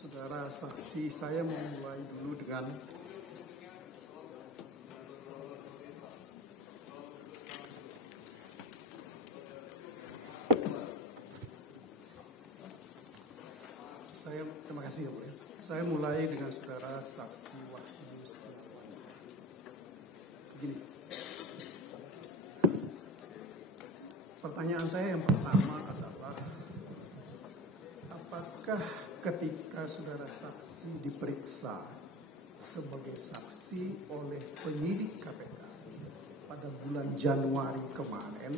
Saudara saksi, saya mau mulai dulu dengan terima kasih ya Bu. Saya mulai dengan saudara saksi Wahyu Setiawan. Begini, pertanyaan saya yang pertama adalah, apakah ketika saudara saksi diperiksa sebagai saksi oleh penyidik KPK pada bulan Januari kemarin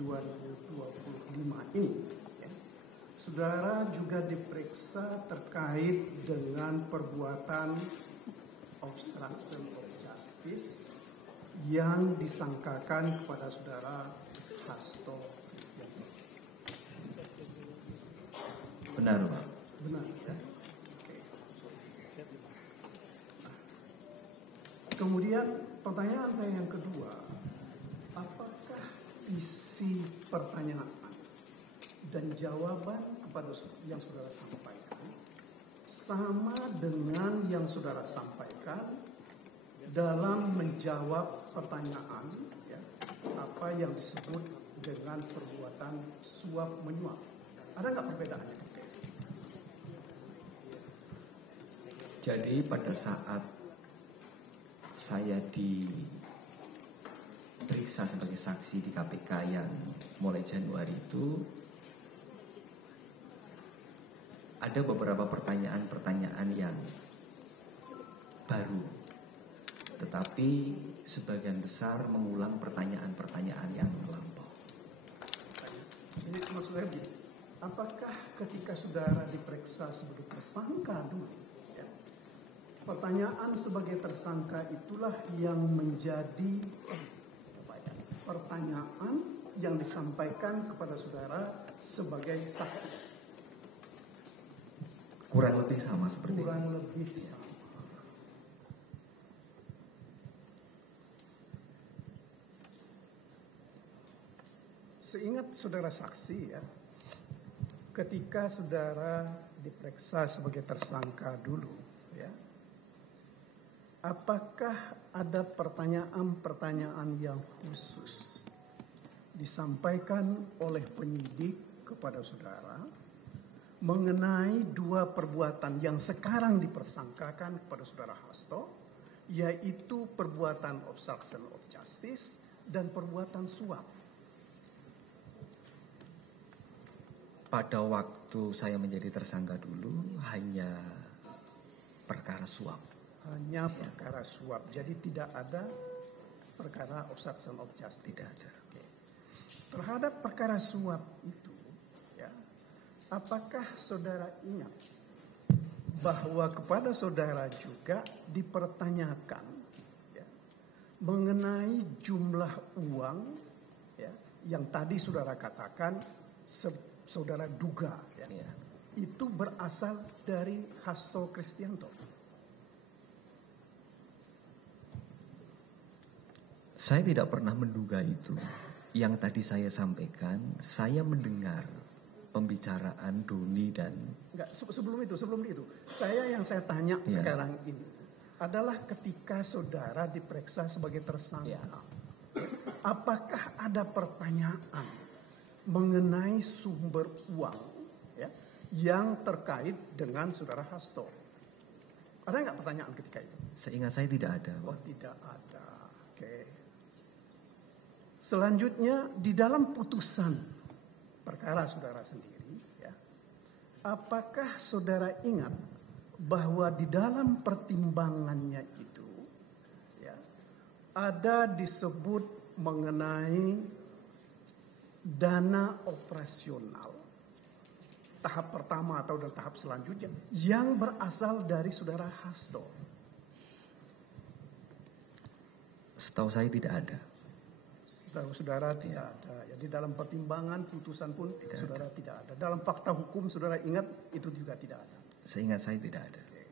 2025 ini, saudara juga diperiksa terkait dengan perbuatan obstruction of justice yang disangkakan kepada saudara Hasto Kristianto. Benar, Pak. Benar, ya. Oke. Kemudian pertanyaan saya yang kedua, apakah isi pertanyaan dan jawaban kepada yang saudara sampaikan sama dengan yang saudara sampaikan dalam menjawab pertanyaan, ya, apa yang disebut dengan perbuatan suap menyuap? Ada nggak perbedaannya? Jadi pada saat saya diperiksa sebagai saksi di KPK yang mulai Januari itu, ada beberapa pertanyaan-pertanyaan yang baru, tetapi sebagian besar mengulang pertanyaan-pertanyaan yang lampau. Ini maksudnya begini, apakah ketika saudara diperiksa sebagai tersangka dulu, ya, pertanyaan sebagai tersangka itulah yang menjadi pertanyaan yang disampaikan kepada saudara sebagai saksi? Kurang lebih sama seperti itu. Kurang lebih sama. Seingat saudara saksi, ya, ketika saudara diperiksa sebagai tersangka dulu, ya, apakah ada pertanyaan-pertanyaan yang khusus disampaikan oleh penyidik kepada saudara mengenai dua perbuatan yang sekarang dipersangkakan kepada saudara Hasto, yaitu perbuatan obstruction of justice dan perbuatan suap? Pada waktu saya menjadi tersangka dulu hanya perkara suap. Hanya perkara suap, jadi tidak ada perkara obstruction of justice. Tidak ada. Oke. Terhadap perkara suap itu, ya, apakah saudara ingat bahwa kepada saudara juga dipertanyakan, ya, mengenai jumlah uang, ya, yang tadi saudara katakan saudara duga, ya, itu berasal dari Hasto Kristianto? Saya tidak pernah menduga itu. Yang tadi saya sampaikan, saya mendengar pembicaraan Doni dan... Enggak, sebelum itu, yang saya tanya sekarang ini adalah ketika saudara diperiksa sebagai tersangka, apakah ada pertanyaan mengenai sumber uang, ya, yang terkait dengan saudara Hasto? Ada nggak pertanyaan ketika itu? Seingat saya tidak ada. Oh, tidak ada. Oke. Selanjutnya di dalam putusan perkara saudara sendiri, ya, apakah saudara ingat bahwa di dalam pertimbangannya itu, ya, ada disebut mengenai dana operasional tahap pertama atau dan tahap selanjutnya yang berasal dari saudara Hasto? Setahu saya tidak ada. Setahu saudara tidak ada. Ya, di dalam pertimbangan putusan pun saudara tidak ada. Dalam fakta hukum saudara ingat itu juga tidak ada. Seingat saya tidak ada. Oke.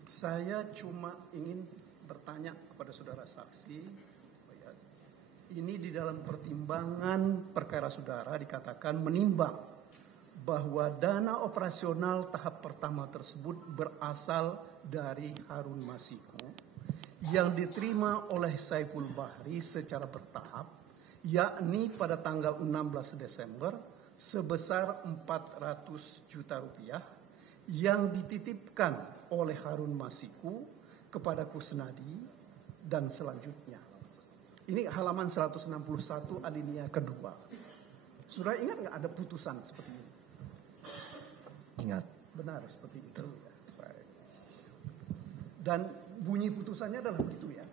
Saya cuma ingin bertanya kepada saudara saksi, ya, Ini di dalam pertimbangan perkara saudara dikatakan menimbang bahwa dana operasional tahap pertama tersebut berasal dari Harun Masiku yang diterima oleh Saiful Bahri secara bertahap, yakni pada tanggal 16 Desember sebesar 400 juta rupiah yang dititipkan oleh Harun Masiku kepada Kusnadi dan selanjutnya. Ini halaman 161 alinea kedua. Saudara ingat nggak ada putusan seperti ini? Ingat. Benar seperti itu. Ya. Baik. Dan bunyi putusannya adalah begitu ya?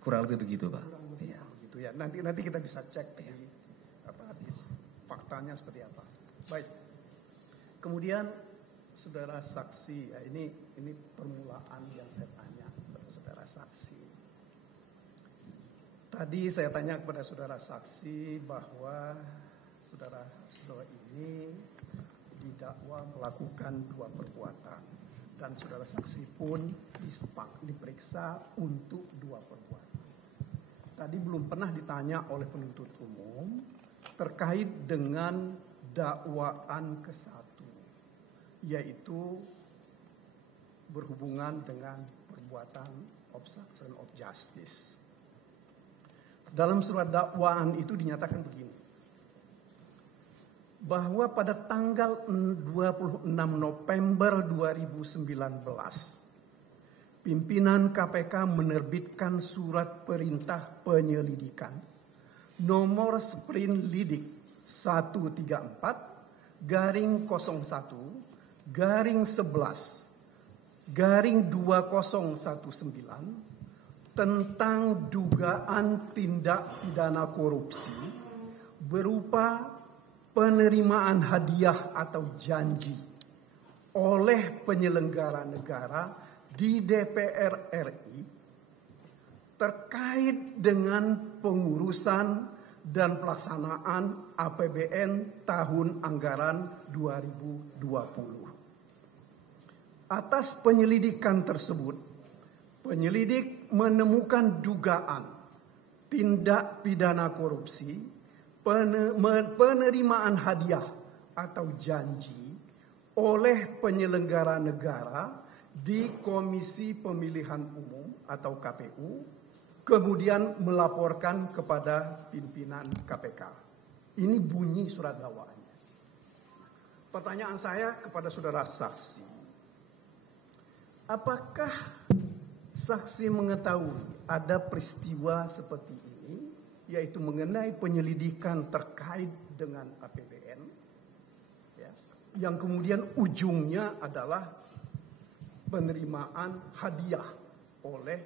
Kurang lebih begitu, Pak. Kurang lebih begitu ya. Nanti kita bisa cek di faktanya seperti apa. Baik. Kemudian saudara saksi, ya ini permulaan yang saya tanya kepada saudara saksi. Tadi saya tanya kepada saudara saksi bahwa saudara ini didakwa melakukan 2 perbuatan dan saudara saksi pun diperiksa untuk 2 perbuatan. Tadi belum pernah ditanya oleh penuntut umum terkait dengan dakwaan ke-1, yaitu berhubungan dengan perbuatan obstruction of justice. Dalam surat dakwaan itu dinyatakan begini, bahwa pada tanggal 26 November 2019 pimpinan KPK menerbitkan surat perintah penyelidikan nomor Sprint Lidik 134/11/2019 tentang dugaan tindak pidana korupsi berupa penerimaan hadiah atau janji oleh penyelenggara negara di DPR RI terkait dengan pengurusan dan pelaksanaan APBN tahun anggaran 2020. Atas penyelidikan tersebut, penyelidik menemukan dugaan tindak pidana korupsi, penerimaan hadiah atau janji oleh penyelenggara negara di Komisi Pemilihan Umum atau KPU, kemudian melaporkan kepada pimpinan KPK. Ini bunyi surat dakwaannya. Pertanyaan saya kepada saudara saksi, apakah saksi mengetahui ada peristiwa seperti ini, yaitu mengenai penyelidikan terkait dengan APBN, ya, yang kemudian ujungnya adalah penerimaan hadiah oleh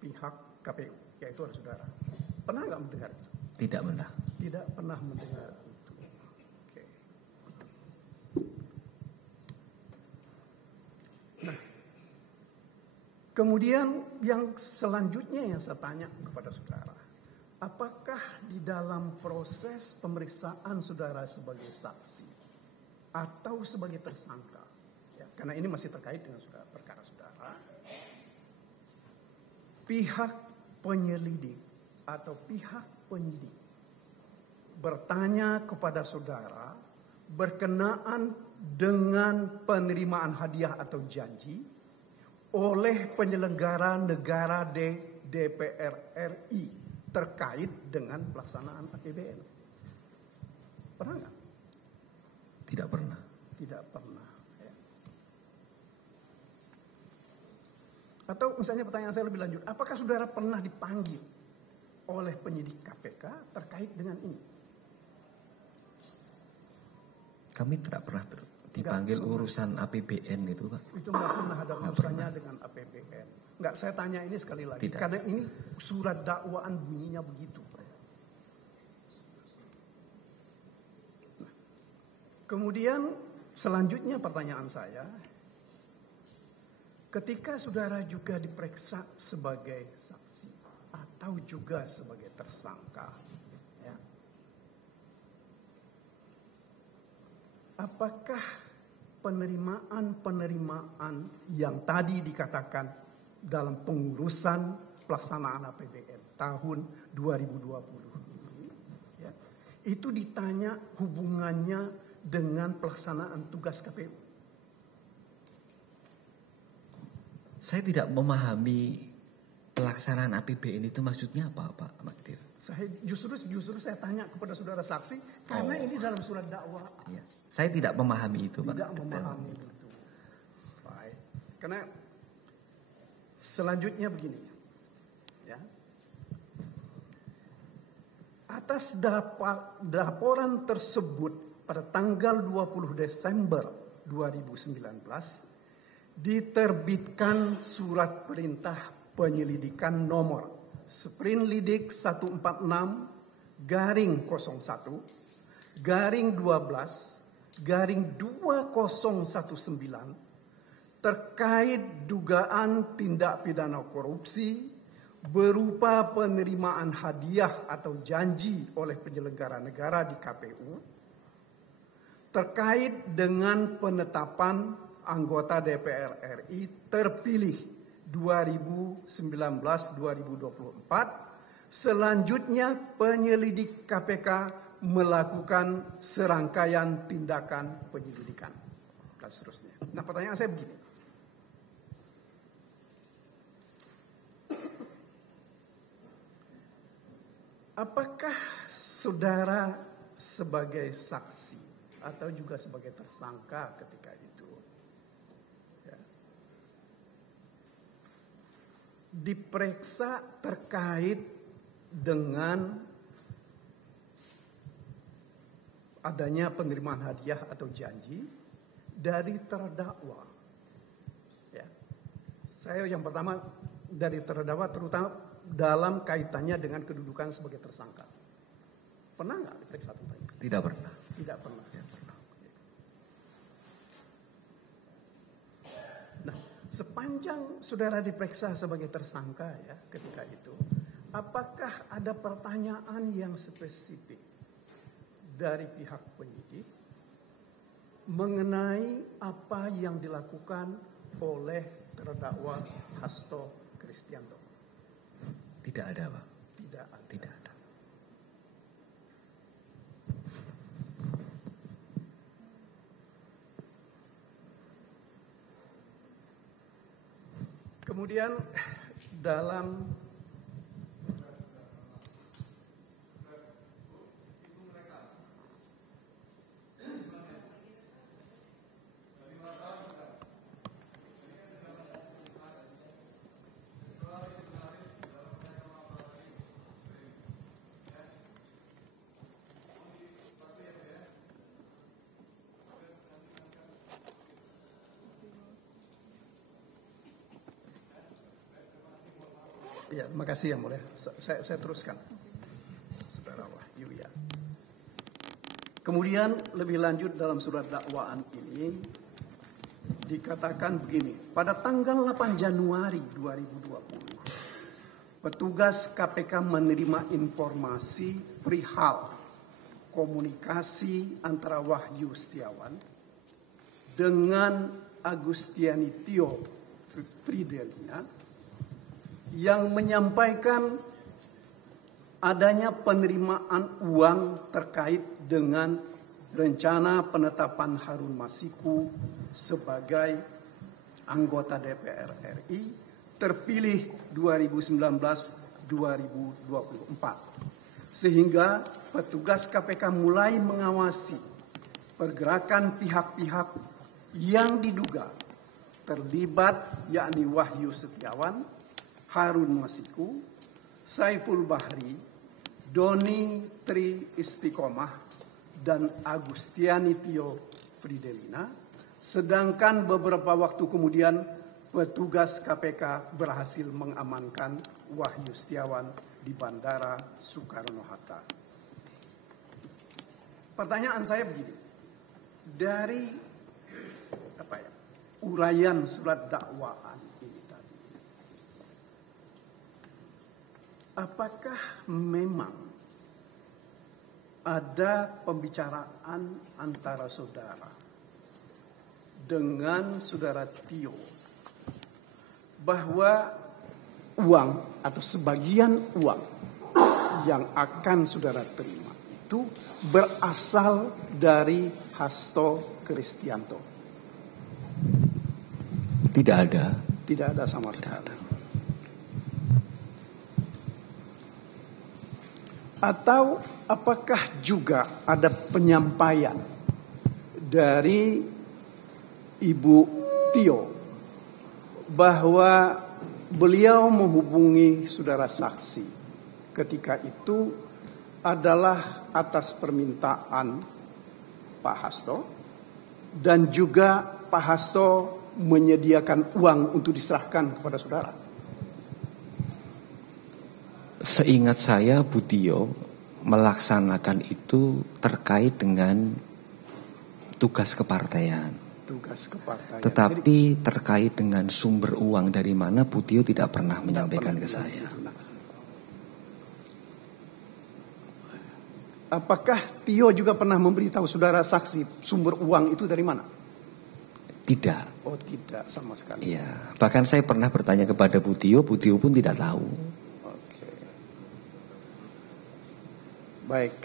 pihak KPU, yaitu saudara. Pernah nggak mendengar itu? Tidak pernah. Tidak pernah mendengar itu. Oke. Nah, kemudian yang selanjutnya yang saya tanya kepada saudara, apakah di dalam proses pemeriksaan saudara sebagai saksi atau sebagai tersangka, ya, karena ini masih terkait dengan perkara saudara, pihak penyelidik atau pihak penyidik bertanya kepada saudara berkenaan dengan penerimaan hadiah atau janji oleh penyelenggara negara DPR RI terkait dengan pelaksanaan APBN. Pernah nggak? Tidak pernah. Tidak pernah. Ya. Atau misalnya pertanyaan saya lebih lanjut, apakah saudara pernah dipanggil oleh penyidik KPK terkait dengan ini? Kami tidak pernah dipanggil urusan APBN itu, Pak. Itu nggak pernah ada urusannya dengan APBN. Nggak, saya tanya ini sekali lagi. Tidak. Karena ini surat dakwaan bunyinya begitu. Nah, kemudian selanjutnya pertanyaan saya, ketika saudara juga diperiksa sebagai saksi atau juga sebagai tersangka, ya, apakah penerimaan yang tadi dikatakan dalam pengurusan pelaksanaan APBN tahun 2020 ya, itu ditanya hubungannya dengan pelaksanaan tugas KPU. Saya tidak memahami pelaksanaan APBN itu maksudnya apa, Pak Magdir? Saya justru saya tanya kepada saudara saksi karena ini dalam surat dakwaan. Ya. Saya tidak memahami itu, Pak. Tidak memahami itu. Baik. Karena selanjutnya begini. Ya. Atas laporan tersebut pada tanggal 20 Desember 2019 diterbitkan surat perintah penyelidikan nomor Sprinlidik 146/01/12/2019 terkait dugaan tindak pidana korupsi berupa penerimaan hadiah atau janji oleh penyelenggara negara di KPU terkait dengan penetapan anggota DPR RI terpilih 2019-2024. Selanjutnya penyelidik KPK melakukan serangkaian tindakan penyelidikan dan seterusnya. Nah, pertanyaan saya begini. Apakah saudara sebagai saksi atau juga sebagai tersangka ketika itu diperiksa terkait dengan adanya penerimaan hadiah atau janji dari terdakwa? Ya. Saya yang pertama dari terdakwa terutama dalam kaitannya dengan kedudukan sebagai tersangka. Pernah nggak diperiksa tentang itu? Tidak pernah. Tidak pernah. Sepanjang saudara diperiksa sebagai tersangka ya ketika itu, apakah ada pertanyaan yang spesifik dari pihak penyidik mengenai apa yang dilakukan oleh terdakwa Hasto Kristianto? Tidak ada, Pak. Tidak ada. Tidak ada. Kemudian dalam ya, makasih yang mulia. Saya teruskan. Saudara Wahyu ya. Kemudian lebih lanjut dalam surat dakwaan ini dikatakan begini. Pada tanggal 8 Januari 2020, petugas KPK menerima informasi perihal komunikasi antara Wahyu Setiawan dengan Agustiani Tio Fridelina yang menyampaikan adanya penerimaan uang terkait dengan rencana penetapan Harun Masiku sebagai anggota DPR RI terpilih 2019-2024. Sehingga petugas KPK mulai mengawasi pergerakan pihak-pihak yang diduga terlibat, yakni Wahyu Setiawan, Harun Masiku, Saiful Bahri, Doni Tri Istiqomah, dan Agustiani Tio Fridelina. Sedangkan beberapa waktu kemudian petugas KPK berhasil mengamankan Wahyu Setiawan di Bandara Soekarno-Hatta. Pertanyaan saya begini, dari uraian surat dakwaan ini tadi, apakah memang ada pembicaraan antara saudara dengan saudara Tio bahwa uang atau sebagian uang yang akan saudara terima itu berasal dari Hasto Kristianto? Tidak ada. Tidak ada sama sekali. Atau apakah juga ada penyampaian dari Ibu Tio bahwa beliau menghubungi saudara saksi ketika itu adalah atas permintaan Pak Hasto, dan juga Pak Hasto menyediakan uang untuk diserahkan kepada saudara? Seingat saya Bu Tio melaksanakan itu terkait dengan tugas kepartaian. Tugas kepartaian. Tetapi terkait dengan sumber uang dari mana Bu Tio tidak pernah menyampaikan ke saya. Apakah Tio juga pernah memberitahu saudara saksi sumber uang itu dari mana? Tidak. Oh, tidak sama sekali. Iya, bahkan saya pernah bertanya kepada Bu Tio pun tidak tahu. Oke. Baik.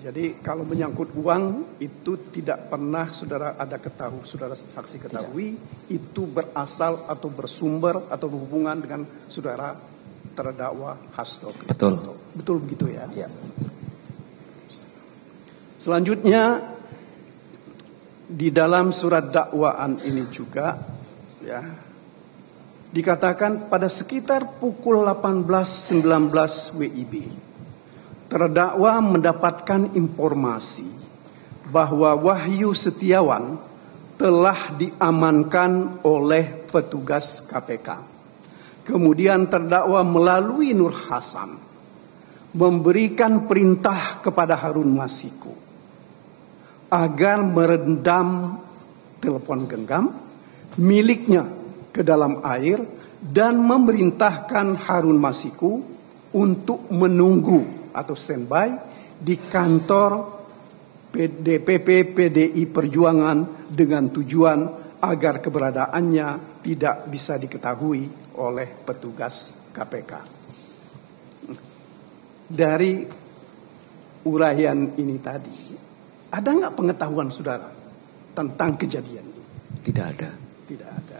Jadi kalau menyangkut uang itu tidak pernah saudara saksi ketahui itu berasal atau bersumber atau berhubungan dengan saudara terdakwa Hasto Kristianto. Betul begitu ya? Ya. Selanjutnya di dalam surat dakwaan ini juga ya dikatakan pada sekitar pukul 18.19 WIB terdakwa mendapatkan informasi bahwa Wahyu Setiawan telah diamankan oleh petugas KPK. Kemudian terdakwa melalui Nur Hasan memberikan perintah kepada Harun Masiku agar merendam telepon genggam miliknya ke dalam air dan memerintahkan Harun Masiku untuk menunggu atau standby di kantor DPP PDI Perjuangan dengan tujuan agar keberadaannya tidak bisa diketahui oleh petugas KPK. Dari uraian ini tadi, ada nggak pengetahuan saudara tentang kejadian ini? Tidak ada. Tidak ada.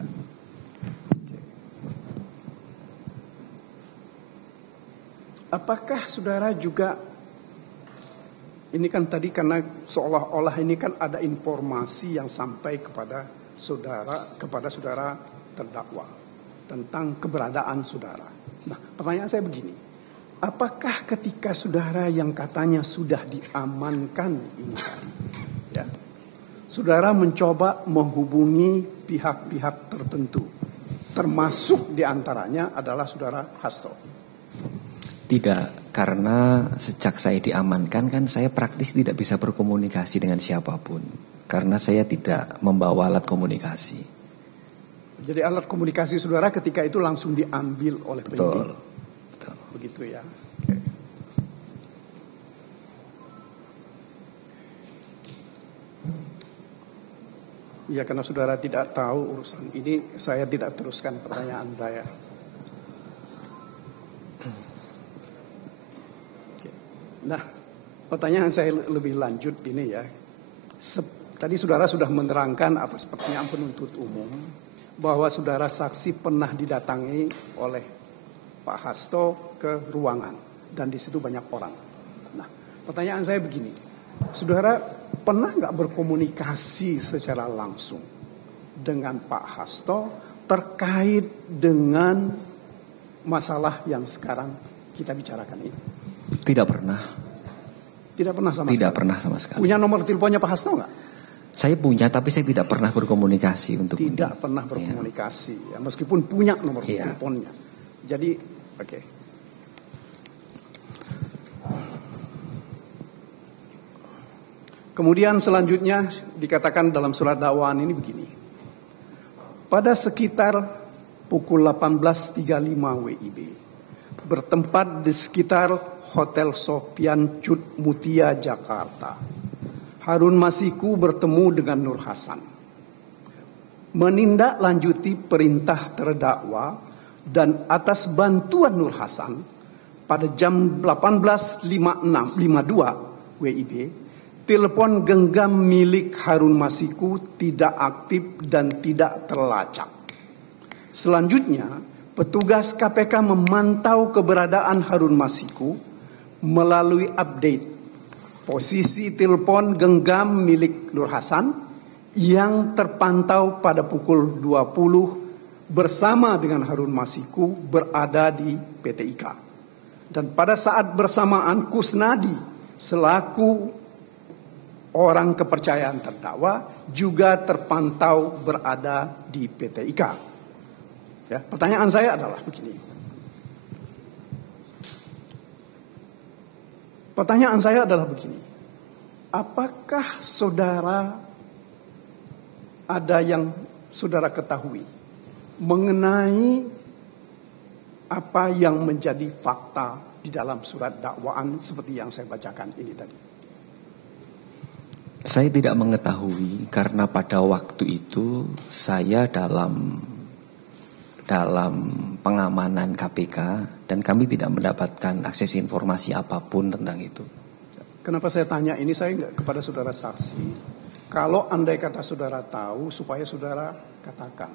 Apakah saudara juga, ini kan tadi karena seolah-olah ini kan ada informasi yang sampai kepada saudara terdakwa tentang keberadaan saudara. Nah, pertanyaan saya begini, apakah ketika saudara yang katanya sudah diamankan ini, ya, saudara mencoba menghubungi pihak-pihak tertentu, termasuk diantaranya adalah saudara Hasto? Tidak, karena sejak saya diamankan kan saya praktis tidak bisa berkomunikasi dengan siapapun. Karena saya tidak membawa alat komunikasi. Jadi alat komunikasi saudara ketika itu langsung diambil oleh penyidik. Betul. Begitu ya. Oke. Ya, karena saudara tidak tahu urusan ini, saya tidak teruskan pertanyaan saya. Nah, pertanyaan saya lebih lanjut ini ya. Tadi saudara sudah menerangkan atas pertanyaan penuntut umum bahwa saudara saksi pernah didatangi oleh Pak Hasto ke ruangan dan di situ banyak orang. Nah, pertanyaan saya begini, saudara pernah nggak berkomunikasi secara langsung dengan Pak Hasto terkait dengan masalah yang sekarang kita bicarakan ini? Tidak pernah. Tidak pernah sama sekali? Tidak pernah sama sekali. Punya nomor teleponnya Pak Hasto nggak? Saya punya, tapi saya tidak pernah berkomunikasi untuk Tidak ini. pernah berkomunikasi, ya, meskipun punya nomor teleponnya. Jadi, oke. Kemudian selanjutnya dikatakan dalam surat dakwaan ini begini. Pada sekitar pukul 18.35 WIB, bertempat di sekitar Hotel Sofian Cut Mutia, Jakarta, Harun Masiku bertemu dengan Nur Hasan. Menindaklanjuti perintah terdakwa dan atas bantuan Nur Hasan pada jam 18.52 WIB, telepon genggam milik Harun Masiku tidak aktif dan tidak terlacak. Selanjutnya, petugas KPK memantau keberadaan Harun Masiku melalui update posisi telepon genggam milik Nur Hasan yang terpantau pada pukul 20 bersama dengan Harun Masiku berada di PT IKA. Dan pada saat bersamaan Kusnadi selaku orang kepercayaan terdakwa juga terpantau berada di PT IKA. Ya, pertanyaan saya adalah begini. Apakah saudara ada yang saudara ketahui mengenai apa yang menjadi fakta di dalam surat dakwaan seperti yang saya bacakan ini tadi? Saya tidak mengetahui karena pada waktu itu saya dalam pengamanan KPK dan kami tidak mendapatkan akses informasi apapun tentang itu. Kenapa saya tanya ini, saya enggak kepada saudara saksi. Kalau andai kata saudara tahu, supaya saudara katakan.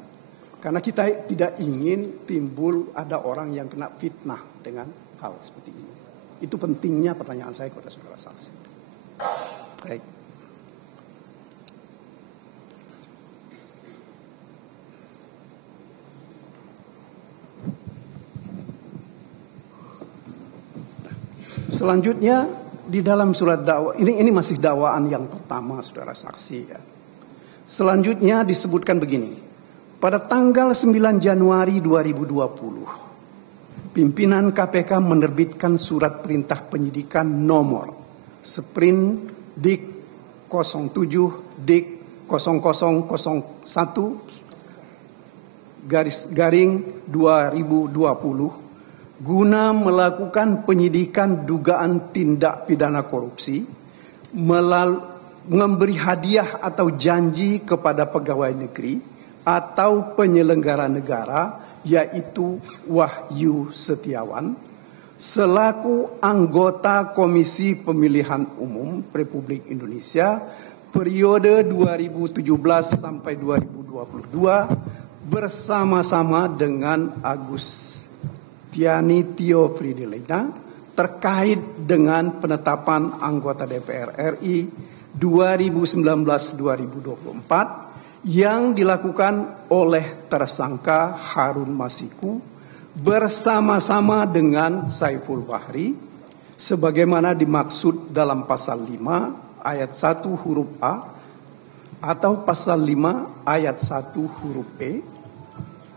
Karena kita tidak ingin timbul ada orang yang kena fitnah dengan hal seperti ini. Itu pentingnya pertanyaan saya kepada saudara saksi. Baik. Selanjutnya di dalam surat dakwah ini masih dakwaan yang pertama saudara saksi ya. Selanjutnya disebutkan begini. Pada tanggal 9 Januari 2020 pimpinan KPK menerbitkan surat perintah penyidikan nomor Sprint Dik 07 Dik 0001 garing 2020 guna melakukan penyidikan dugaan tindak pidana korupsi, memberi hadiah atau janji kepada pegawai negeri atau penyelenggara negara, yaitu Wahyu Setiawan, selaku anggota Komisi Pemilihan Umum Republik Indonesia periode 2017 sampai 2022 bersama-sama dengan Agus Tiani Tio Fridelina terkait dengan penetapan anggota DPR RI 2019-2024 yang dilakukan oleh tersangka Harun Masiku bersama-sama dengan Saiful Bahri sebagaimana dimaksud dalam pasal 5 ayat 1 huruf A atau pasal 5 ayat 1 huruf E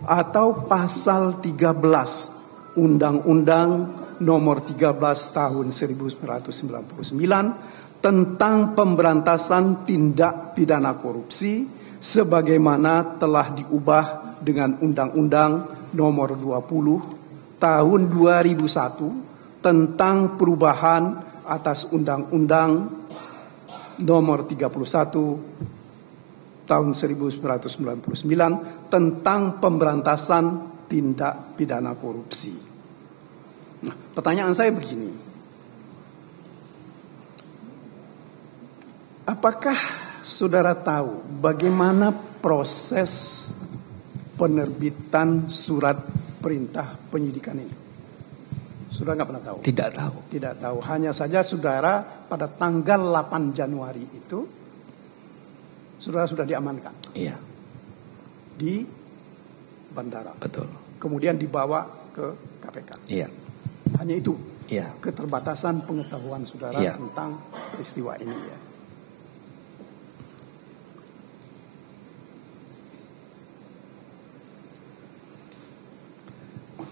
atau pasal 13 Undang-Undang Nomor 13 Tahun 1999 tentang pemberantasan tindak pidana korupsi sebagaimana telah diubah dengan Undang-Undang Nomor 20 Tahun 2001 tentang perubahan atas Undang-Undang Nomor 31 Tahun 1999 tentang pemberantasan tindak pidana korupsi. Nah, pertanyaan saya begini. Apakah saudara tahu bagaimana proses penerbitan surat perintah penyidikan ini? Saudara nggak pernah tahu? Tidak tahu. Tidak tahu. Hanya saja saudara pada tanggal 8 Januari itu, saudara sudah diamankan. Iya. Di bandara. Betul. Kemudian dibawa ke KPK. Iya. Hanya itu. Iya. Keterbatasan pengetahuan saudara tentang peristiwa ini ya.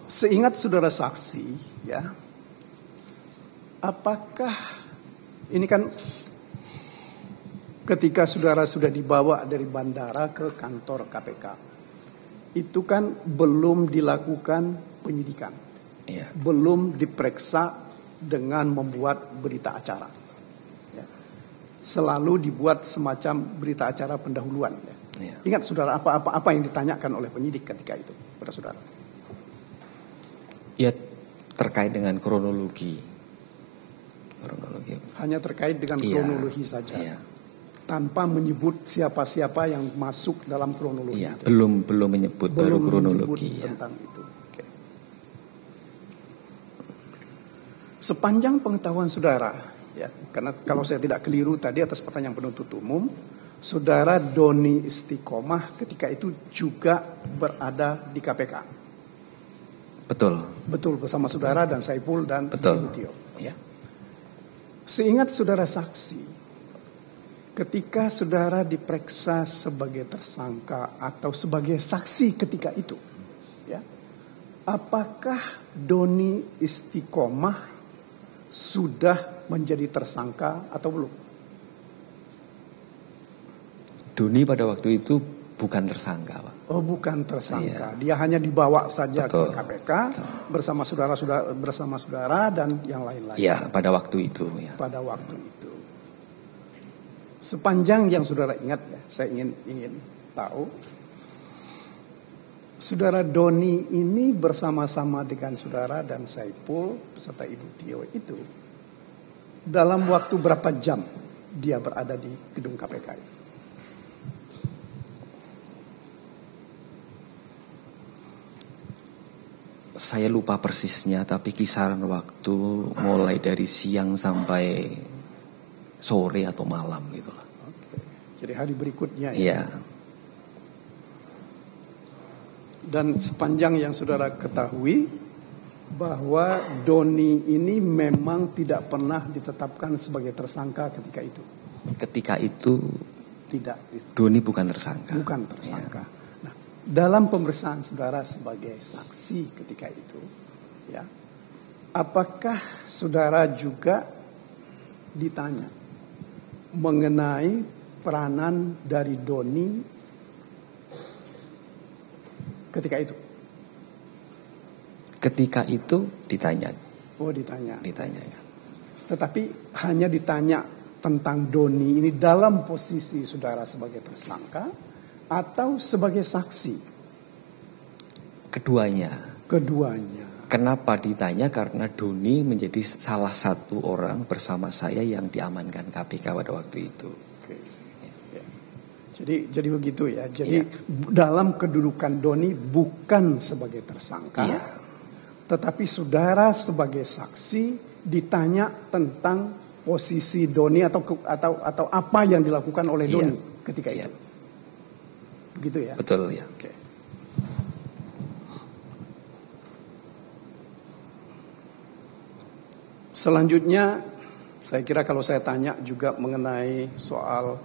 Seingat saudara saksi ya, apakah ini kan ketika saudara sudah dibawa dari bandara ke kantor KPK, itu kan belum dilakukan penyidikan, belum diperiksa dengan membuat berita acara. Ya. Selalu dibuat semacam berita acara pendahuluan. Ya. Ingat saudara apa yang ditanyakan oleh penyidik ketika itu pada saudara? Ya, terkait dengan kronologi. Hanya terkait dengan kronologi saja. Iya. Tanpa menyebut siapa-siapa yang masuk dalam kronologi. Iya, itu. belum menyebut, baru kronologi. Menyebut tentang itu. Oke. Sepanjang pengetahuan saudara, ya, karena kalau saya tidak keliru tadi atas pertanyaan penuntut umum, saudara Doni Istiqomah ketika itu juga berada di KPK. Betul. Betul, bersama saudara dan Saiful dan Ibu Tio. Ya. Seingat saudara saksi, ketika saudara diperiksa sebagai tersangka atau sebagai saksi ketika itu, ya, apakah Doni Istiqomah sudah menjadi tersangka atau belum? Doni pada waktu itu bukan tersangka, Pak. Oh, bukan tersangka. Iya. Dia hanya dibawa saja Betul. ke KPK bersama saudara dan yang lain-lain. Iya, pada waktu itu. Ya. Pada waktu itu. Sepanjang yang saudara ingat, ya, saya ingin tahu, saudara Doni ini bersama-sama dengan saudara dan Saiful beserta Ibu Tio itu dalam waktu berapa jam dia berada di gedung KPK itu? Saya lupa persisnya, tapi kisaran waktu mulai dari siang sampai sore atau malam gitu lah. Oke. Jadi hari berikutnya. Iya. Dan sepanjang yang saudara ketahui bahwa Doni ini memang tidak pernah ditetapkan sebagai tersangka ketika itu. Ketika itu Tidak. Doni bukan tersangka. Bukan tersangka. Nah, dalam pemeriksaan saudara sebagai saksi ketika itu, ya, apakah saudara juga ditanya mengenai peranan dari Doni ketika itu? Ketika itu ditanya. Oh, ditanya. Ditanyakan. Tetapi hanya ditanya tentang Doni ini dalam posisi saudara sebagai tersangka atau sebagai saksi? Keduanya. Keduanya. Kenapa ditanya? Karena Doni menjadi salah satu orang bersama saya yang diamankan KPK pada waktu itu. Oke. Ya. Jadi begitu ya. Jadi dalam kedudukan Doni bukan sebagai tersangka, tetapi saudara sebagai saksi ditanya tentang posisi Doni atau apa yang dilakukan oleh Doni ketika itu. Begitu ya. Betul ya. Oke. Selanjutnya, saya kira kalau saya tanya juga mengenai soal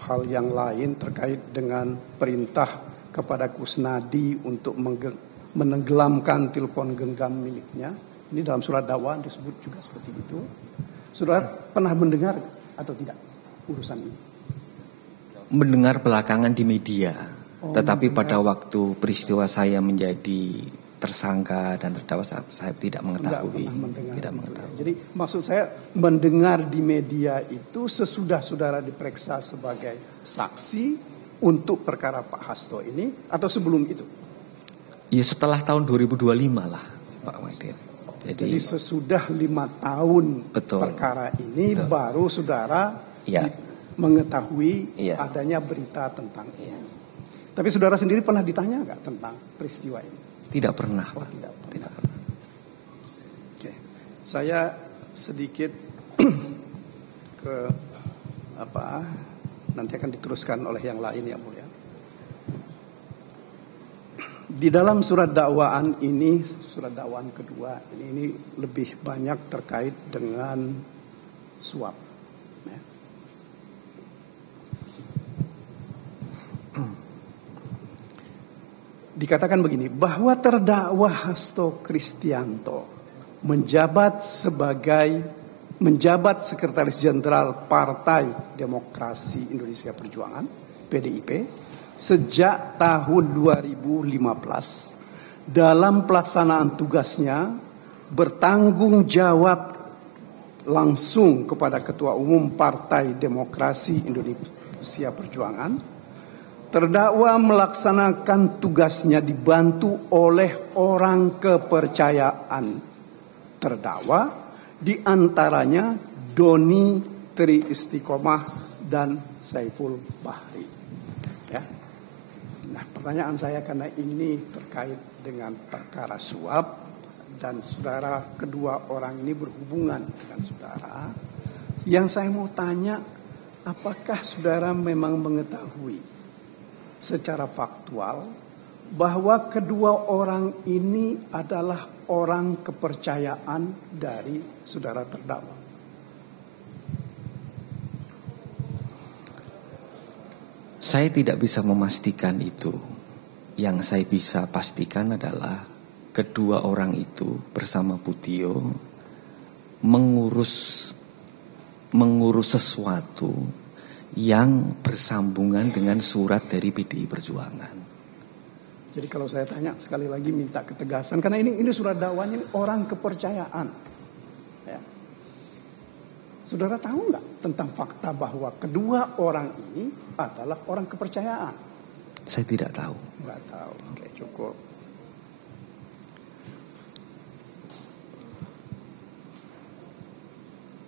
hal yang lain terkait dengan perintah kepada Kusnadi untuk menenggelamkan telepon genggam miliknya. Ini dalam surat dakwaan disebut juga seperti itu. Saudara pernah mendengar atau tidak urusan ini? Mendengar belakangan di media. Tetapi pada waktu peristiwa saya menjadi tersangka dan terdakwa, saya tidak mengetahui. Tidak mengetahui. Jadi maksud saya mendengar di media itu sesudah saudara diperiksa sebagai saksi untuk perkara Pak Hasto ini atau sebelum itu? Ya setelah tahun 2025 lah Pak Maidir. Jadi sesudah 5 tahun perkara ini baru saudara mengetahui adanya berita tentang ini. Tapi saudara sendiri pernah ditanya nggak tentang peristiwa ini? Tidak pernah, Pak. Tidak pernah. Oke. Saya sedikit ke nanti akan diteruskan oleh yang lain yang mulia. Di dalam surat dakwaan ini, surat dakwaan kedua ini lebih banyak terkait dengan suap. Ya. Dikatakan begini, bahwa terdakwa Hasto Kristianto menjabat Sekretaris Jenderal Partai Demokrasi Indonesia Perjuangan (PDIP) sejak tahun 2015 dalam pelaksanaan tugasnya bertanggung jawab langsung kepada Ketua Umum Partai Demokrasi Indonesia Perjuangan terdakwa melaksanakan tugasnya dibantu oleh orang kepercayaan terdakwa, di antaranya Doni Tri Istiqomah dan Saiful Bahri. Ya. Nah, pertanyaan saya karena ini terkait dengan perkara suap dan saudara, kedua orang ini berhubungan dengan saudara. Yang saya mau tanya, apakah saudara memang mengetahui secara faktual bahwa kedua orang ini adalah orang kepercayaan dari saudara terdakwa? Saya tidak bisa memastikan itu. Yang saya bisa pastikan adalah kedua orang itu bersama Putio mengurus sesuatu yang bersambungan dengan surat dari PDI Perjuangan. Jadi kalau saya tanya sekali lagi minta ketegasan, karena ini surat dakwanya ini orang kepercayaan. Ya. Saudara tahu nggak tentang fakta bahwa kedua orang ini adalah orang kepercayaan? Saya tidak tahu. Nggak tahu. Oke, cukup.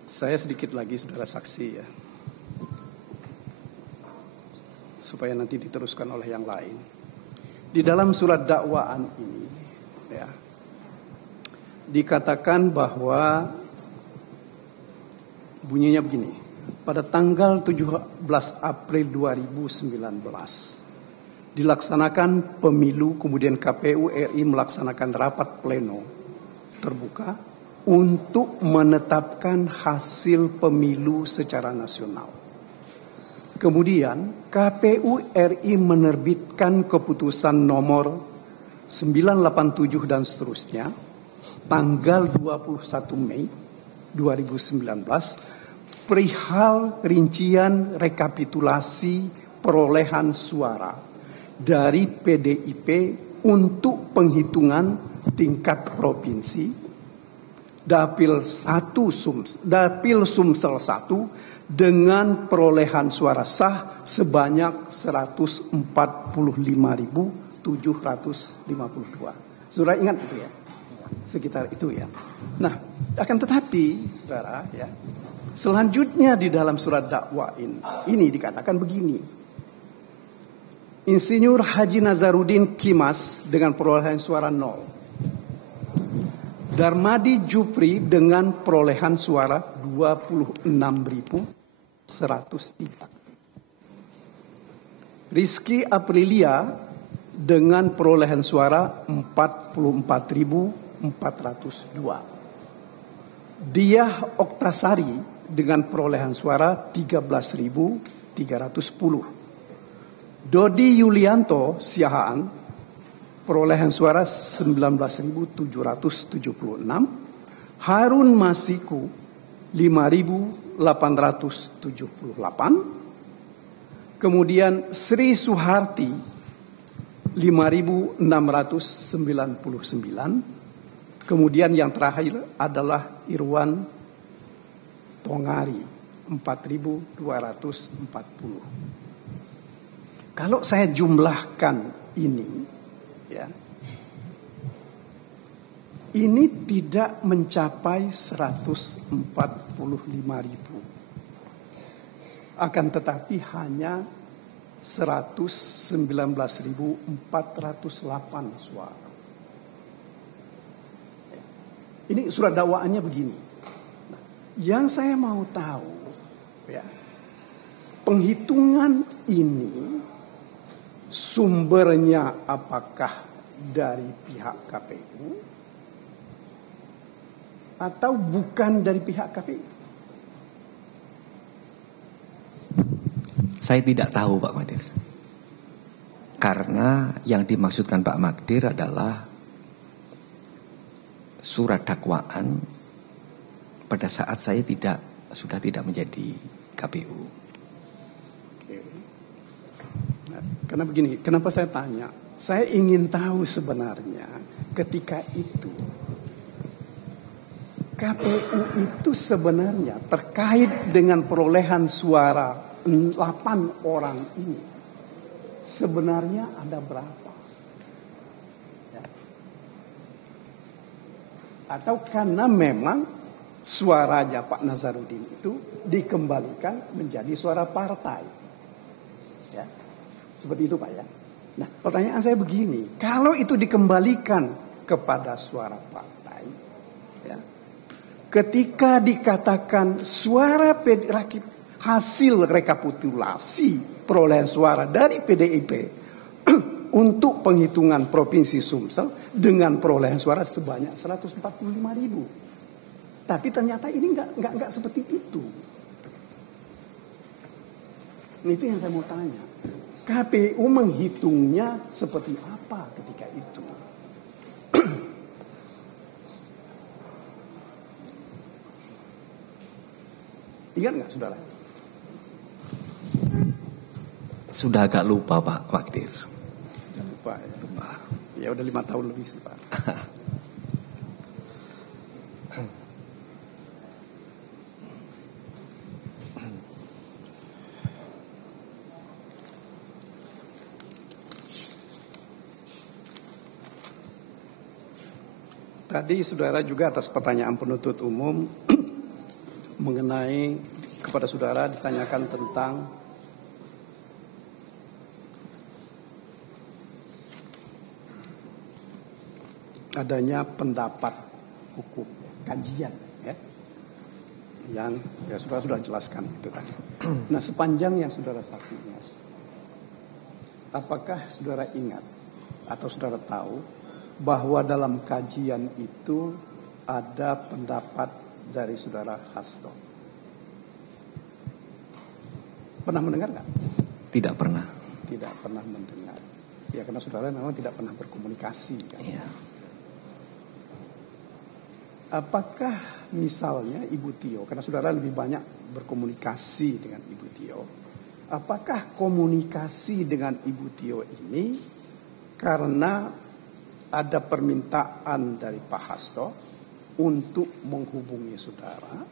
Saya sedikit lagi saudara saksi ya, supaya nanti diteruskan oleh yang lain. Di dalam surat dakwaan ini ya, dikatakan bahwa bunyinya begini. Pada tanggal 17 April 2019 dilaksanakan pemilu, kemudian KPU RI melaksanakan rapat pleno terbuka untuk menetapkan hasil pemilu secara nasional. Kemudian KPU RI menerbitkan keputusan nomor 987 dan seterusnya tanggal 21 Mei 2019 perihal rincian rekapitulasi perolehan suara dari PDIP untuk penghitungan tingkat provinsi Dapil Sumsel 1 dengan perolehan suara sah sebanyak 145.752. Saudara ingat itu ya? Sekitar itu ya. Nah, akan tetapi saudara ya, selanjutnya di dalam surat dakwaan ini dikatakan begini. Insinyur Haji Nazaruddin Kimas dengan perolehan suara 0. Darmadi Jupri dengan perolehan suara 26.103. Rizky Aprilia dengan perolehan suara 44.402. Diah Oktasari dengan perolehan suara 13.310. Dodi Yulianto Siahaan perolehan suara 19.776, Harun Masiku 5.878, kemudian Sri Suharti 5.699, kemudian yang terakhir adalah Irwan Tongari 4.240. Kalau saya jumlahkan ini, ya, ini tidak mencapai 145.000, akan tetapi hanya 119.408 suara. Ini surat dakwaannya begini. Nah, yang saya mau tahu, ya, penghitungan ini sumbernya apakah dari pihak KPU atau bukan dari pihak KPU? Saya tidak tahu Pak Magdir. Karena yang dimaksudkan Pak Magdir adalah surat dakwaan pada saat saya sudah tidak menjadi KPU. Oke. Nah, karena begini, kenapa saya tanya? Saya ingin tahu sebenarnya ketika itu KPU itu sebenarnya terkait dengan perolehan suara 8 orang ini sebenarnya ada berapa? Ya. Atau karena memang suaranya Pak Nazarudin itu dikembalikan menjadi suara partai. Ya. Seperti itu Pak ya. Nah pertanyaan saya begini, kalau itu dikembalikan kepada suara partai, ya, ketika dikatakan suara hasil rekapitulasi perolehan suara dari PDIP untuk penghitungan Provinsi Sumsel dengan perolehan suara sebanyak 145.000. Tapi ternyata ini nggak seperti itu. Itu yang saya mau tanya. KPU menghitungnya seperti apa ketika itu? Ingat nggak saudara? Sudah agak lupa Pak Magdir. Lupa ya. Ya udah 5 tahun lebih sih Pak. Tadi saudara juga atas pertanyaan penuntut umum mengenai kepada saudara ditanyakan tentang adanya pendapat hukum, kajian, ya, yang ya saudara sudah jelaskan itu tadi. Nah sepanjang yang saudara saksinya, apakah saudara ingat atau saudara tahu bahwa dalam kajian itu ada pendapat dari saudara Hasto? Pernah mendengar nggak? Tidak pernah. Tidak pernah mendengar. Ya karena saudara memang tidak pernah berkomunikasi kan? Iya. Apakah misalnya Ibu Tio, karena saudara lebih banyak berkomunikasi dengan Ibu Tio, apakah komunikasi dengan Ibu Tio ini karena ada permintaan dari Pak Hasto untuk menghubungi saudara,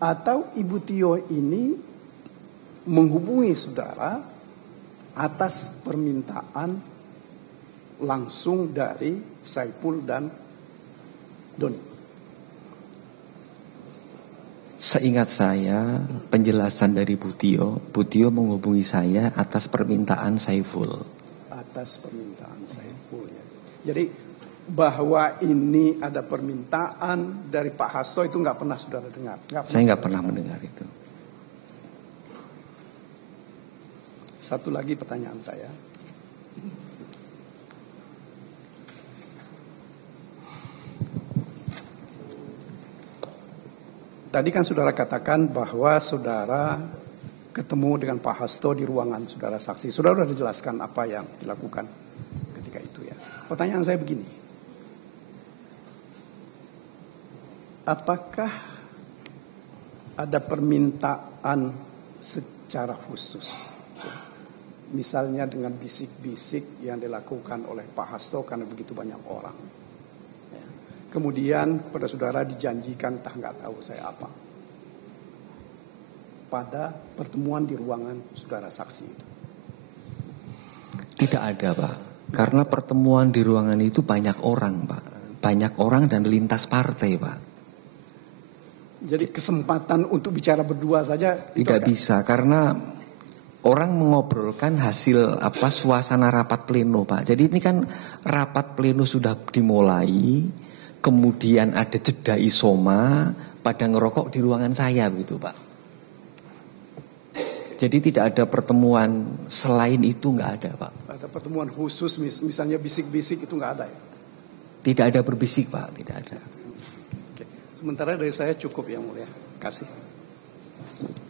atau Ibu Tio ini menghubungi saudara atas permintaan langsung dari Saiful dan Doni? Seingat saya penjelasan dari Bu Tio menghubungi saya atas permintaan Saiful. Atas permintaan Saiful ya. Jadi bahwa ini ada permintaan dari Pak Hasto itu nggak pernah saudara dengar? Saya nggak pernah mendengar itu. Satu lagi pertanyaan saya. Tadi kan saudara katakan bahwa saudara ketemu dengan Pak Hasto di ruangan saudara saksi. Saudara sudah dijelaskan apa yang dilakukan ketika itu ya. Pertanyaan saya begini. Apakah ada permintaan secara khusus? Misalnya dengan bisik-bisik yang dilakukan oleh Pak Hasto karena begitu banyak orang. Kemudian pada saudara dijanjikan entah nggak tahu saya apa. Pada pertemuan di ruangan saudara saksi itu. Tidak ada Pak. Karena pertemuan di ruangan itu banyak orang Pak. Banyak orang dan lintas partai Pak. Jadi kesempatan untuk bicara berdua saja tidak bisa karena orang mengobrolkan hasil suasana rapat pleno Pak. Jadi ini kan rapat pleno sudah dimulai, kemudian ada jeda isoma, pada ngerokok di ruangan saya begitu Pak. Jadi tidak ada pertemuan selain itu, nggak ada Pak. Ada pertemuan khusus misalnya bisik-bisik itu nggak ada ya? Tidak ada berbisik Pak, tidak ada. Oke. Sementara dari saya cukup yang mulia. Kasih.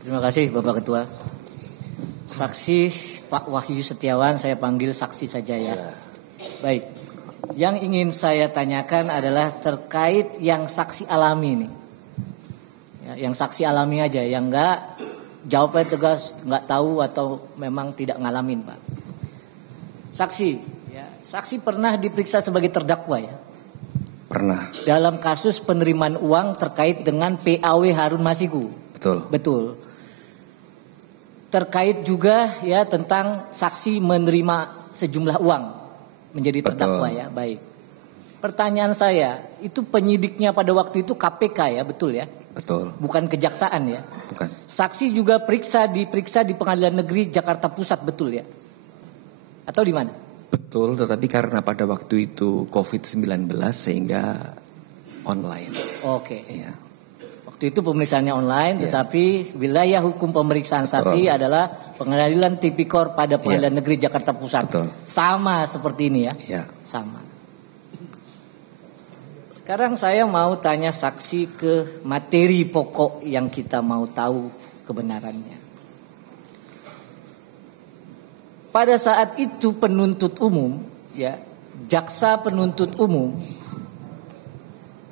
Terima kasih Bapak Ketua. Saksi Pak Wahyu Setiawan, saya panggil saksi saja ya. Baik. Yang ingin saya tanyakan adalah terkait yang saksi alami nih. Ya, yang saksi alami aja, yang enggak jawabnya tegas, enggak tahu atau memang tidak ngalamin Pak. Saksi, ya, saksi pernah diperiksa sebagai terdakwa ya? Pernah. Dalam kasus penerimaan uang terkait dengan PAW Harun Masiku. Betul. Betul. terkait juga ya tentang saksi menerima sejumlah uang menjadi terdakwa ya. Baik. Pertanyaan saya, itu penyidiknya pada waktu itu KPK ya, betul ya? Betul. Bukan kejaksaan ya? Bukan. Saksi juga diperiksa di Pengadilan Negeri Jakarta Pusat, betul ya? Atau di mana? Betul, tetapi karena pada waktu itu COVID-19 sehingga online. Oke. Iya. Waktu itu pemeriksaannya online, tetapi wilayah hukum pemeriksaan saksi adalah Pengadilan Tipikor pada Pengadilan Negeri Jakarta Pusat. Betul. Sama seperti ini ya? Iya. Sama. Sekarang saya mau tanya saksi ke materi pokok yang kita mau tahu kebenarannya. Pada saat itu penuntut umum, ya, jaksa penuntut umum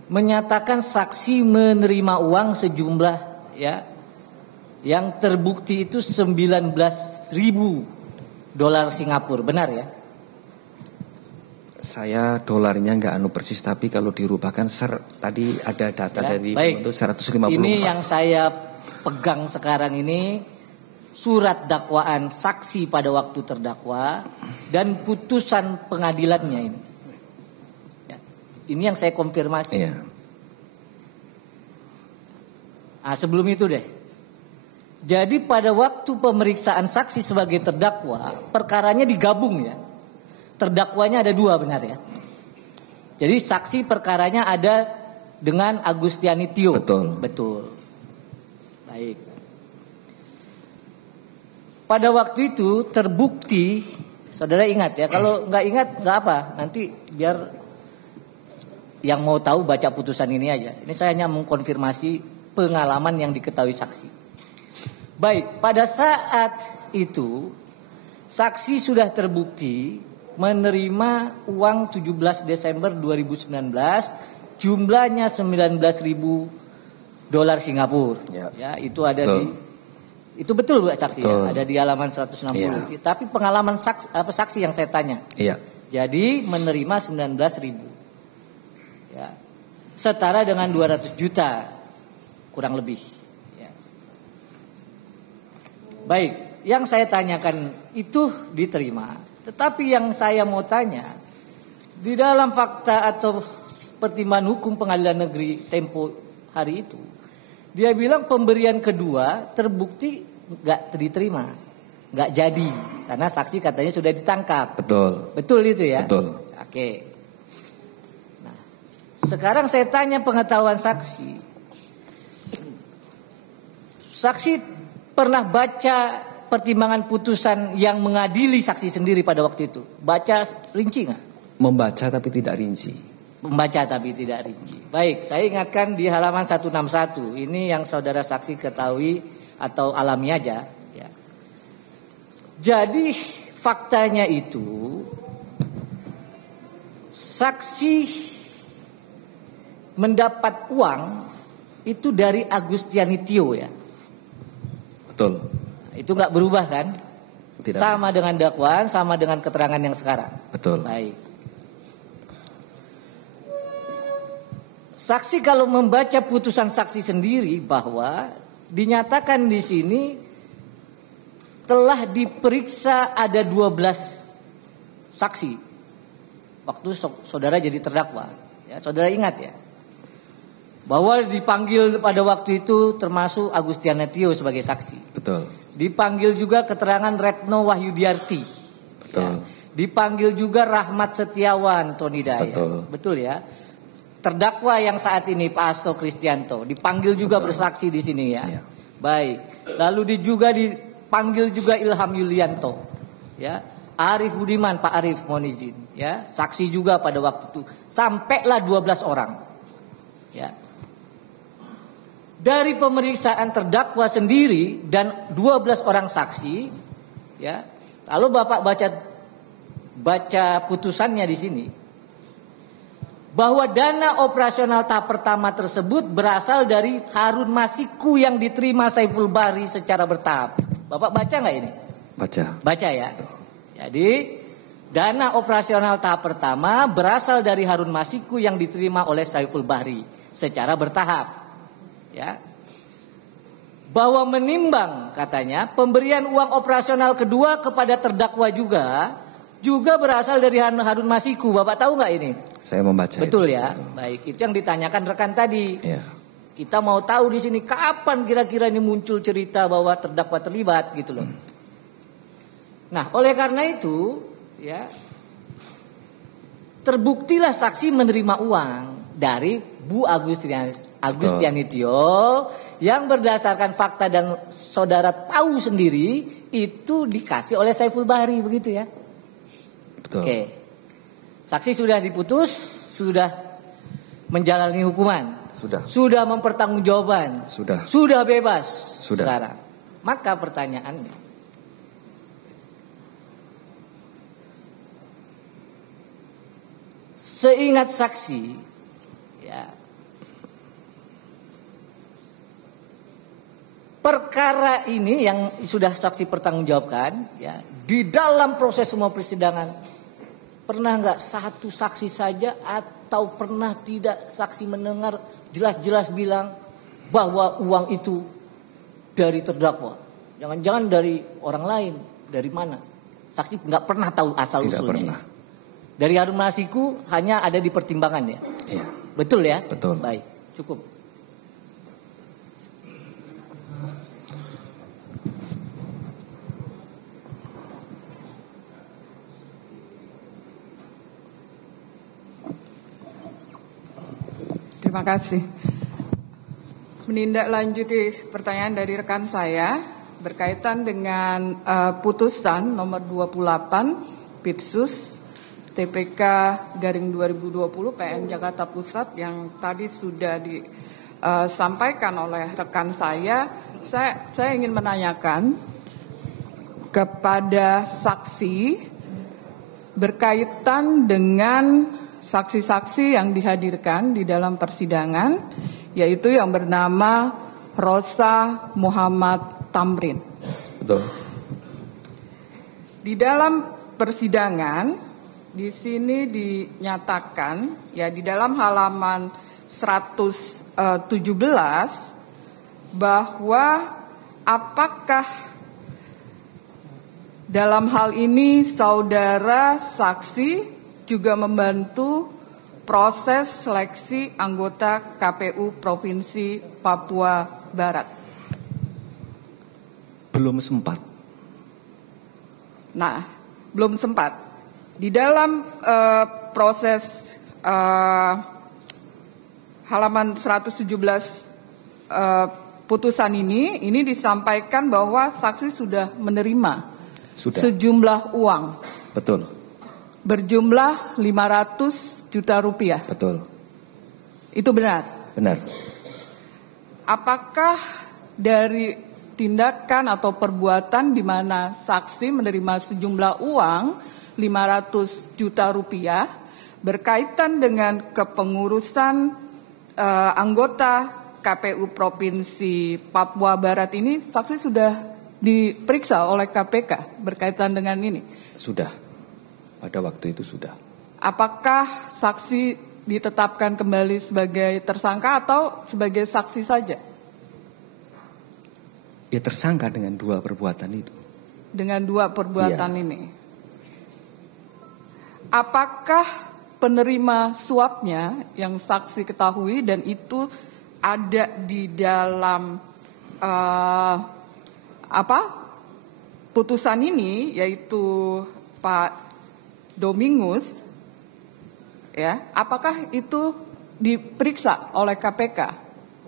menyatakan saksi menerima uang sejumlah ya yang terbukti itu 19.000 dolar Singapura, benar ya? Saya dolarnya nggak persis, tapi kalau dirubahkan tadi ada data Ya, dari baik. untuk 150. Ini yang saya pegang sekarang ini surat dakwaan saksi pada waktu terdakwa dan putusan pengadilannya ini. Ya, ini yang saya konfirmasi. Iya. Nah, sebelum itu deh. Jadi pada waktu pemeriksaan saksi sebagai terdakwa, perkaranya digabung ya. Terdakwanya ada 2, benar ya? Jadi saksi perkaranya ada dengan Agustiani Tio. Betul. Betul. Baik. Pada waktu itu terbukti, saudara ingat ya, kalau nggak ingat nggak apa, nanti biar yang mau tahu baca putusan ini aja. Ini saya hanya mengkonfirmasi pengalaman yang diketahui saksi. Baik, pada saat itu saksi sudah terbukti menerima uang 17 Desember 2019 jumlahnya 19.000 dolar Singapura. Ya, itu ada betul. Itu betul Bu saksi Betul. ya, ada di halaman 160. Tapi pengalaman saksi yang saya tanya. Iya. Jadi menerima 19.000. Ya. Setara dengan 200 juta kurang lebih. Ya. Baik, yang saya tanyakan itu diterima. Tetapi yang saya mau tanya, di dalam fakta atau pertimbangan hukum Pengadilan Negeri Tempo hari itu, dia bilang pemberian kedua terbukti nggak diterima, nggak jadi, karena saksi katanya sudah ditangkap. Betul. Betul itu ya? Betul. Oke. Nah, sekarang saya tanya pengetahuan saksi. Saksi pernah baca pertimbangan putusan yang mengadili saksi sendiri pada waktu itu? Baca rinci nggak? Membaca tapi tidak rinci. Membaca tapi tidak rinci. Baik, saya ingatkan di halaman 161. Ini yang saudara saksi ketahui atau alami aja. Ya. Jadi faktanya itu saksi mendapat uang itu dari Agustiani Tio ya. Betul. Itu nggak berubah kan? Tidak. Sama dengan dakwaan, sama dengan keterangan yang sekarang. Betul. Baik. Saksi kalau membaca putusan saksi sendiri bahwa dinyatakan di sini telah diperiksa ada 12 saksi waktu saudara jadi terdakwa. Ya, saudara ingat ya? Bahwa dipanggil pada waktu itu termasuk Agustiani Tio sebagai saksi. Betul. Dipanggil juga keterangan Retno Wahyudiarti. Betul. Ya. Dipanggil juga Rahmat Setiawan Tony Daya. Betul. Betul ya. Terdakwa yang saat ini Pak Hasto Kristianto dipanggil juga bersaksi di sini ya. Ya. Baik. Lalu dipanggil juga Ilham Yulianto. Ya. Arif Budiman, Pak Arif mohon izin ya. Saksi juga pada waktu itu. Sampailah 12 orang. Ya. Dari pemeriksaan terdakwa sendiri dan 12 orang saksi, ya. Kalau Bapak baca putusannya di sini, bahwa dana operasional tahap pertama tersebut berasal dari Harun Masiku yang diterima Saiful Bahri secara bertahap. Bapak baca nggak ini? Baca. Baca ya. Jadi dana operasional tahap pertama berasal dari Harun Masiku yang diterima oleh Saiful Bahri secara bertahap. Ya. bahwa menimbang katanya pemberian uang operasional kedua kepada terdakwa juga berasal dari Harun Masiku. Bapak tahu nggak ini? Saya membaca. Betul itu. ya. Betul. Baik, itu yang ditanyakan rekan tadi. Ya. Kita mau tahu di sini kapan kira-kira ini muncul cerita bahwa terdakwa terlibat gitu loh. Nah, oleh karena itu, ya, terbuktilah saksi menerima uang dari Bu Agustianitio yang berdasarkan fakta dan saudara tahu sendiri itu dikasih oleh Saiful Bahri, begitu ya? Betul. Oke. Saksi sudah diputus, sudah menjalani hukuman. Sudah mempertanggungjawabkan. Sudah bebas. Sekarang. Maka pertanyaannya, seingat saksi, ya, perkara ini yang sudah saksi pertanggungjawabkan, ya, di dalam proses semua persidangan, pernah nggak satu saksi saja atau pernah tidak saksi mendengar jelas-jelas bilang bahwa uang itu dari terdakwa, jangan-jangan dari orang lain, dari mana? Saksi nggak pernah tahu asal usulnya. Tidak pernah. Dari Harun Masiku hanya ada di pertimbangan ya. Iya. Betul ya? Betul. Baik, cukup. Terima kasih. Menindaklanjuti pertanyaan dari rekan saya berkaitan dengan putusan nomor 28 Pitsus TPK garing 2020 PN Jakarta Pusat yang tadi sudah disampaikan oleh rekan saya ingin menanyakan kepada saksi berkaitan dengan saksi-saksi yang dihadirkan di dalam persidangan, yaitu yang bernama Rosa Muhammad Tamrin. Betul. Di dalam persidangan di sini dinyatakan, ya, di dalam halaman 117 bahwa apakah dalam hal ini saudara saksi juga membantu proses seleksi anggota KPU Provinsi Papua Barat? Belum sempat. Nah, belum sempat. Di dalam proses halaman 117 putusan ini disampaikan bahwa saksi sudah menerima sejumlah uang. Betul. Berjumlah 500 juta rupiah. Betul. Itu benar? Benar. Apakah dari tindakan atau perbuatan di mana saksi menerima sejumlah uang 500 juta rupiah berkaitan dengan kepengurusan anggota KPU Provinsi Papua Barat ini, saksi sudah diperiksa oleh KPK berkaitan dengan ini? Sudah. Pada waktu itu sudah. Apakah saksi ditetapkan kembali sebagai tersangka atau sebagai saksi saja? Ya, tersangka dengan dua perbuatan itu. Dengan dua perbuatan ini. Apakah penerima suapnya yang saksi ketahui dan itu ada di dalam putusan ini, yaitu Pak Domingus, ya, apakah itu diperiksa oleh KPK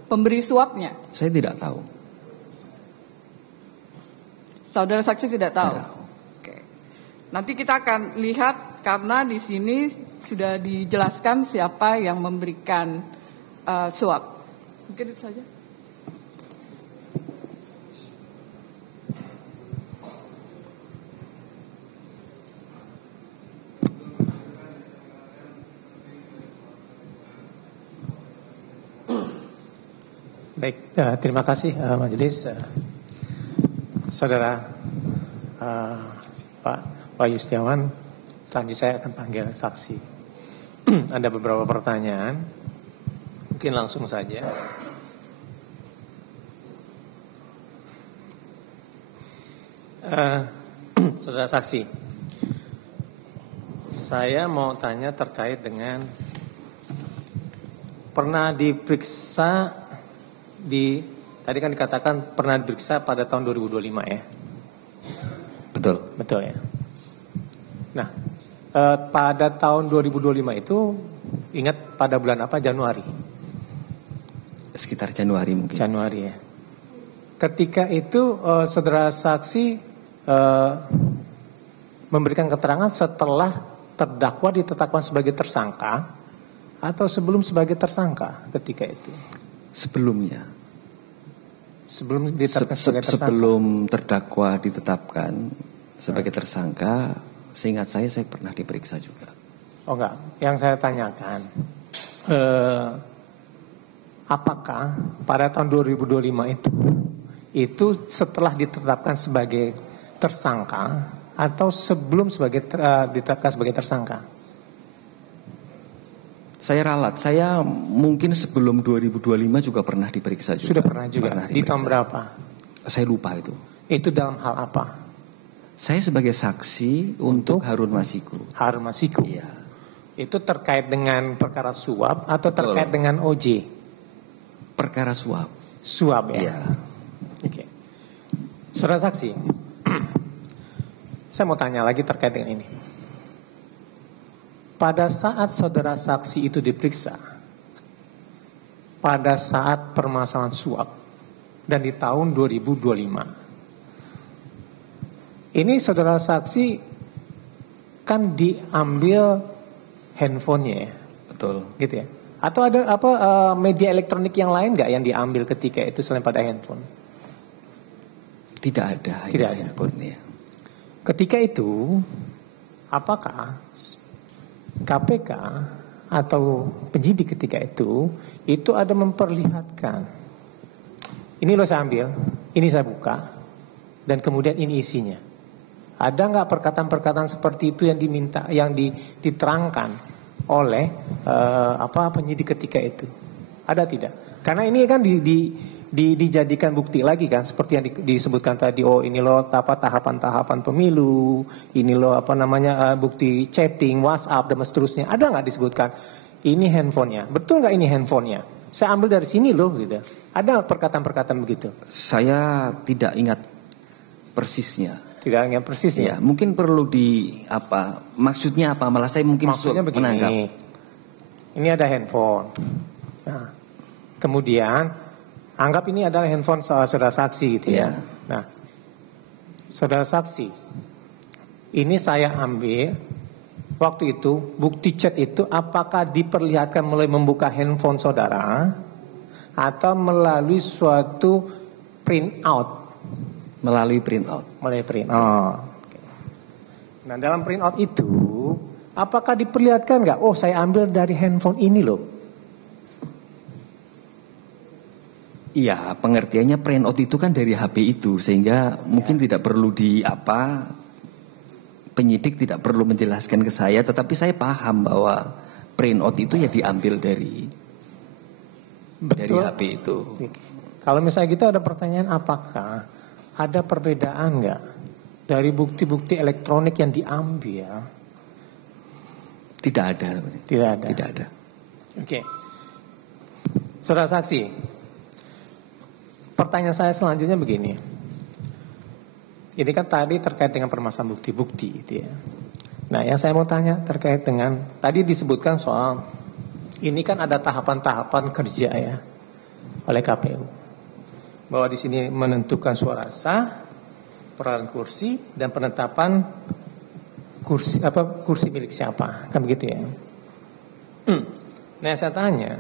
pemberi suapnya? Saya tidak tahu. Saudara saksi tidak tahu. Tidak. Oke. Nanti kita akan lihat karena di sini sudah dijelaskan siapa yang memberikan suap. Mungkin itu saja. Baik, terima kasih majelis. Saudara Pak Wahyu Setiawan, selanjutnya saya akan panggil saksi. Ada beberapa pertanyaan, mungkin langsung saja. Saudara saksi, saya mau tanya terkait dengan pernah diperiksa tadi kan dikatakan pernah diperiksa pada tahun 2025 ya? Betul. Betul ya. Nah, pada tahun 2025 itu ingat pada bulan apa? Januari. Sekitar Januari mungkin. Januari ya. Ketika itu saudara saksi memberikan keterangan setelah terdakwa ditetapkan sebagai tersangka atau sebelum sebagai tersangka ketika itu? Sebelumnya. Sebelum ditetapkan sebagai tersangka. Sebelum terdakwa ditetapkan sebagai tersangka, seingat saya pernah diperiksa juga. Oh enggak, yang saya tanyakan, apakah pada tahun 2025 itu setelah ditetapkan sebagai tersangka atau sebelum ditetapkan sebagai tersangka? Saya ralat, saya mungkin sebelum 2025 juga pernah diperiksa juga. Sudah pernah juga. Di tahun berapa? Saya lupa itu. Itu dalam hal apa? Saya sebagai saksi untuk Harun Masiku. Harun Masiku. Iya. Itu terkait dengan perkara suap atau terkait dengan OJ? Perkara suap. Suap ya. Iya. Oke. Saudara saksi, saya mau tanya lagi terkait dengan ini. Pada saat saudara saksi itu diperiksa, pada saat permasalahan suap dan di tahun 2025, ini saudara saksi kan diambil handphonenya ya? Betul. Gitu ya? Atau ada media elektronik yang lain nggak yang diambil ketika itu selain pada handphone? Tidak ada. Tidak ada. Handphone ya. Ketika itu, apakah KPK atau penyidik ketika itu ada memperlihatkan, ini loh saya ambil, ini saya buka, dan kemudian ini isinya. Ada nggak perkataan-perkataan seperti itu yang diminta, yang diterangkan oleh penyidik ketika itu? Ada tidak? Karena ini kan dijadikan bukti lagi kan, seperti yang disebutkan tadi. Oh ini loh tahapan-tahapan pemilu, ini loh bukti chatting, WhatsApp dan seterusnya. Ada nggak disebutkan ini handphonenya? Betul nggak ini handphonenya? Saya ambil dari sini loh gitu. Ada perkataan-perkataan begitu? Saya tidak ingat persisnya. Tidak ingat persisnya. Ya, mungkin perlu maksudnya apa? Malah saya mungkin maksudnya begini. Menanggap. Ini ada handphone. Nah, kemudian anggap ini adalah handphone saudara saksi gitu ya. Nah, saudara saksi, ini saya ambil waktu itu bukti chat itu apakah diperlihatkan melalui membuka handphone saudara atau melalui suatu print out? Melalui print out. Melalui print out. Nah, dalam print out itu apakah diperlihatkan nggak? Oh, saya ambil dari handphone ini loh. Iya, pengertiannya print out itu kan dari HP itu, sehingga mungkin tidak perlu penyidik tidak perlu menjelaskan ke saya, tetapi saya paham bahwa print out itu ya diambil dari HP itu. Kalau misalnya gitu ada pertanyaan, apakah ada perbedaan nggak dari bukti-bukti elektronik yang diambil? Tidak ada. Tidak ada. Tidak ada. Oke. Saudara saksi, pertanyaan saya selanjutnya begini. Ini kan tadi terkait dengan permasalahan bukti-bukti gitu ya. Nah, yang saya mau tanya terkait dengan tadi disebutkan soal ini kan ada tahapan-tahapan kerja ya oleh KPU. Bahwa di sini menentukan suara sah, perolehan kursi dan penetapan kursi milik siapa, kan begitu ya. Nah, saya tanya,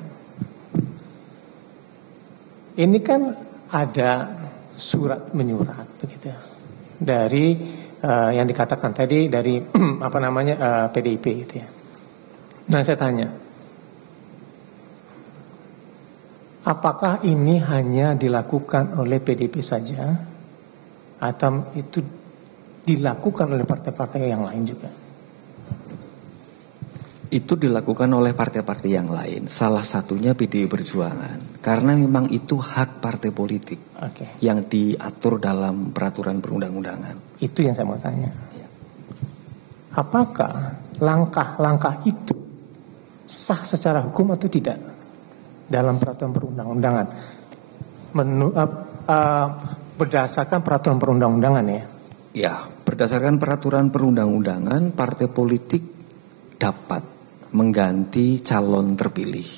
ini kan ada surat menyurat begitu dari yang dikatakan tadi dari PDIP gitu ya. Nah, saya tanya, apakah ini hanya dilakukan oleh PDIP saja atau itu dilakukan oleh partai-partai yang lain juga? Itu dilakukan oleh partai-partai yang lain. Salah satunya PDI Perjuangan. Karena memang itu hak partai politik yang diatur dalam peraturan perundang-undangan. Itu yang saya mau tanya. Apakah langkah-langkah itu sah secara hukum atau tidak dalam peraturan perundang-undangan? Berdasarkan peraturan perundang-undangan ya. Ya, berdasarkan peraturan perundang-undangan, partai politik dapat mengganti calon terpilih,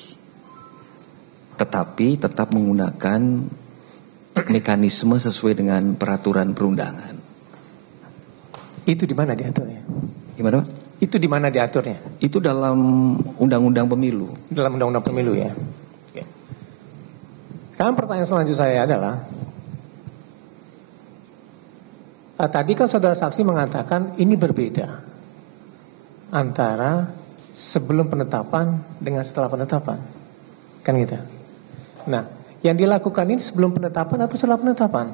tetapi tetap menggunakan mekanisme sesuai dengan peraturan perundangan. Itu di mana diaturnya? Gimana, Pak? Itu di mana diaturnya? Itu dalam undang-undang pemilu. Dalam undang-undang pemilu ya. Oke. Sekarang pertanyaan selanjutnya saya adalah, tadi kan saudara saksi mengatakan ini berbeda antara sebelum penetapan dengan setelah penetapan, kan gitu. Nah, yang dilakukan ini sebelum penetapan atau setelah penetapan?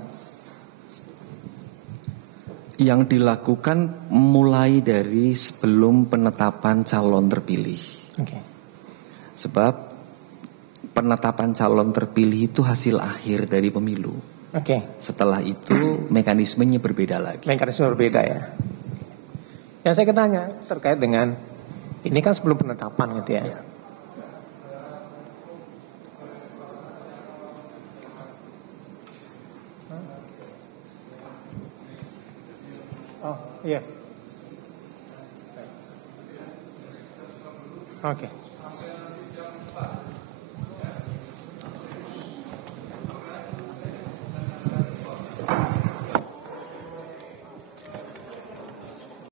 Yang dilakukan mulai dari sebelum penetapan calon terpilih. Oke. Sebab penetapan calon terpilih itu hasil akhir dari pemilu. Oke. Setelah itu mekanismenya berbeda lagi. Mekanisme berbeda ya. Yang saya tanya terkait dengan ini kan sebelum penetapan gitu ya. Oh iya. Oke.